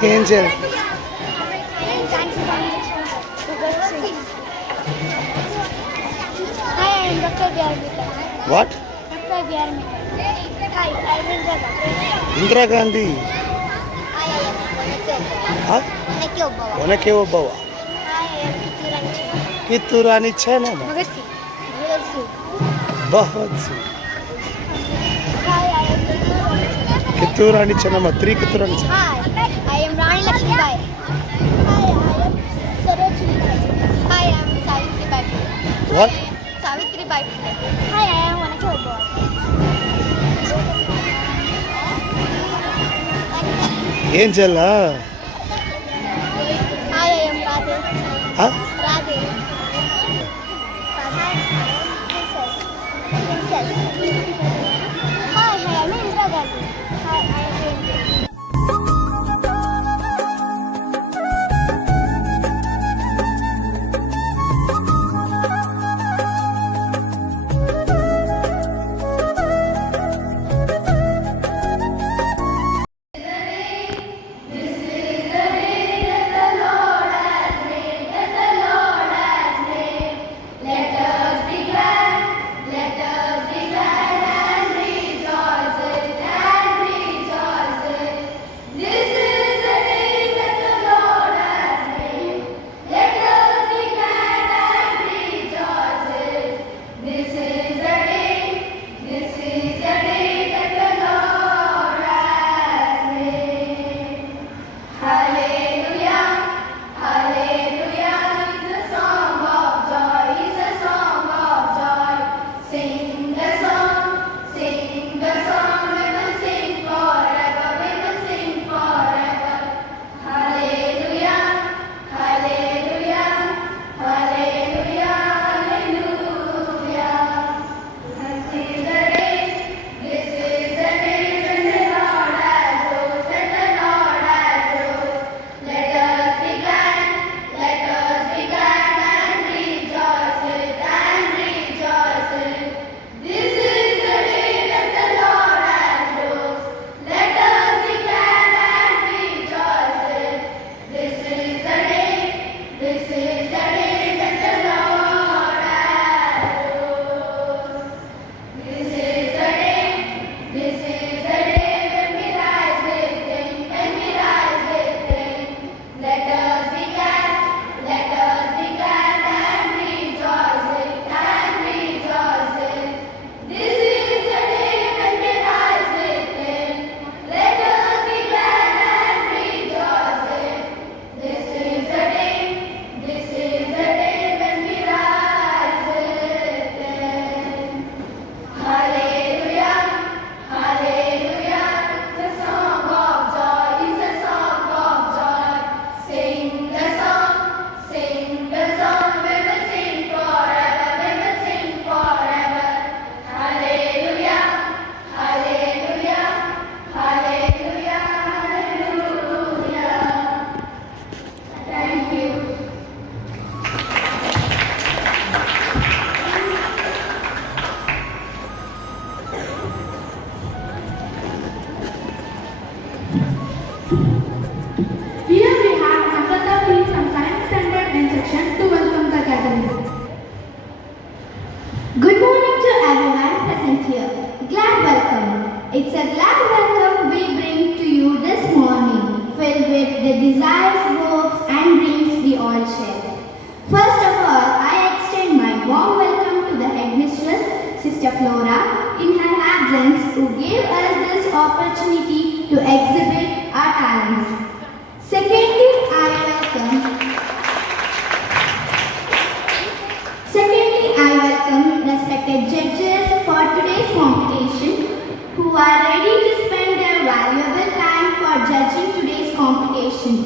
Angel. Hi, I am Dr. Vyarmika. What? Dr. Vyarmika. Hi, I am Indra Gandhi. Indira Gandhi. Hi, I am Huh? Onake Obbava. Onake Obbava. Hi, I am Kitturani Chenna. Kitturani Chennamma. Bhagat Singh. Bhagat Singh. Hi, I am Kitturani Chenna. Kitturani Chennamma. 3 Kitturani Chennamma. Hi, I am Rani Lakshmibai. Hi, I am Sarojini Naidu. Hi, I am Savitri Bai. What? Savitri Bai. Hi, I am Onake Obbava. Angel. Hi, I am Radhe. Huh? Radhe. Hi, I am Princess. Princess. Hi, I am Indira Gandhi. Hi, I am Priyanka. Here we have Nakata P from Science Standard and Section to welcome the gathering. Good morning to everyone present here. Glad welcome. It's a glad welcome we bring to you this morning, filled with the desires, hopes and dreams we all share. First of all, I extend my warm welcome to the headmistress, Sister Flora, in her absence, who gave us this opportunity to exhibit our talents. Secondly, I welcome respected judges for today's competition who are ready to spend their valuable time for judging today's competition.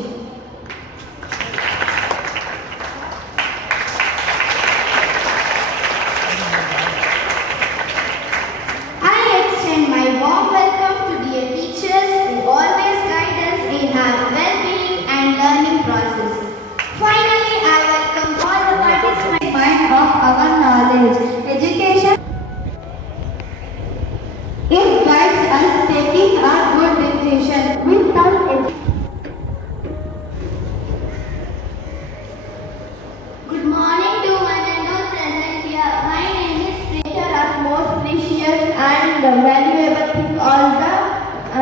I extend my warm welcome to dear teachers who always guide us in valuable thing all the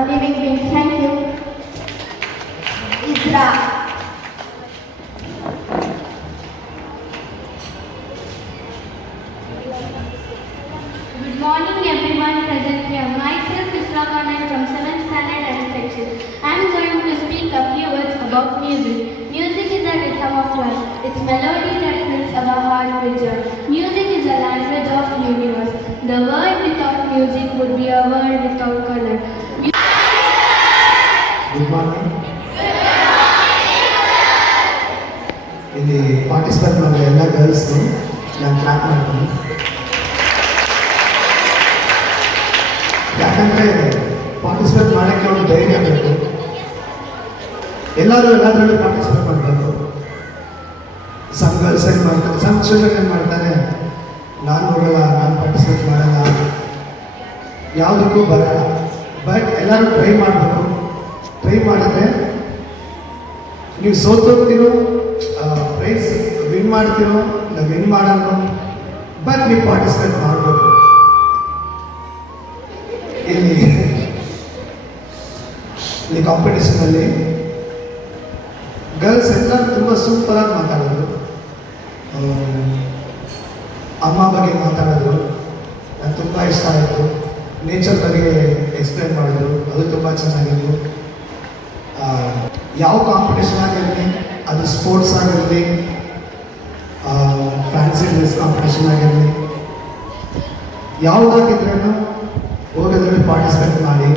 living beings. Thank you. Isra. Good morning everyone present here. Myself Isra Khan from 7th standard and section. I am going to speak a few words about music. Music is a rhythm of life. It's melody that fills our heart with joy. Music is a language of the universe. The world without music would be a world without color. Good morning. ಇಲ್ಲಿ participate ಮಾಡಿದ ಎಲ್ಲ ಗರ್ಲ್ಸ್ನು ನಾನು clap ಮಾಡ್ತೀನಿ. ಯಾಕಂದರೆ participate ಮಾಡೋಕ್ಕೆ ಒಂದು ಧೈರ್ಯ ಬೇಕು. ಎಲ್ಲರೂ ಎಲ್ಲದರಲ್ಲೂ ಪಾರ್ಟಿಸಿಪೇಟ್ ಮಾಡಬೇಕು. ಸಮ್ ಗರ್ಲ್ಸ್ ಏನು ಮಾಡ್ತಾರೆ, ಸಮ್ ಚಿಲ್ಡ್ರನ್ ಏನು ಮಾಡ್ತಾರೆ, ನಾನು ಹೋಗಲ್ಲ, ನಾನು ಪಾರ್ಟಿಸಿಪೇಟ್ ಮಾಡಲ್ಲ, ಯಾವುದಕ್ಕೂ ಬರಲ್ಲ. ಬಟ್ ಎಲ್ಲರೂ ಟ್ರೈ ಮಾಡಬೇಕು. ಟ್ರೈ ಮಾಡಿದ್ರೆ ನೀವು ಸೋತೋಗ್ತಿರೋ, ಪ್ರೈಸ್ ವಿನ್ ಮಾಡ್ತಿರೋ, ಇಲ್ಲ ವಿನ್ ಮಾಡಲ್ಲ, ಬಟ್ ನೀವು ಪಾರ್ಟಿಸಿಪೇಟ್ ಮಾಡಬೇಕು. ಇಲ್ಲಿ ಕಾಂಪಿಟೇಷನಲ್ಲಿ ಗರ್ಲ್ಸ್ ಎಲ್ಲ ತುಂಬ ಸೂಪರಾಗಿ ಮಾತಾಡೋದು, ಅಮ್ಮ ಬಗ್ಗೆ ಮಾತಾಡೋದು ನನಗೆ ತುಂಬ ಇಷ್ಟ ಆಯಿತು. ನೇಚರ್ ಬಗ್ಗೆ ಎಕ್ಸ್ಪ್ಲೇನ್ ಮಾಡಿದ್ರು, ಅದು ತುಂಬ ಚೆನ್ನಾಗಿತ್ತು. ಯಾವ ಕಾಂಪಿಟೇಷನ್ ಆಗಿರಲಿ, ಅದು ಸ್ಪೋರ್ಟ್ಸ್ ಆಗಿರಲಿ, ಫ್ಯಾನ್ಸಿ ಡ್ರೆಸ್ ಕಾಂಪಿಟೇಷನ್ ಆಗಿರಲಿ, ಯಾವುದಾಗಿದ್ರೂ ಹೋಗೋದ್ರಲ್ಲಿ ಪಾರ್ಟಿಸಿಪೇಟ್ ಮಾಡಿ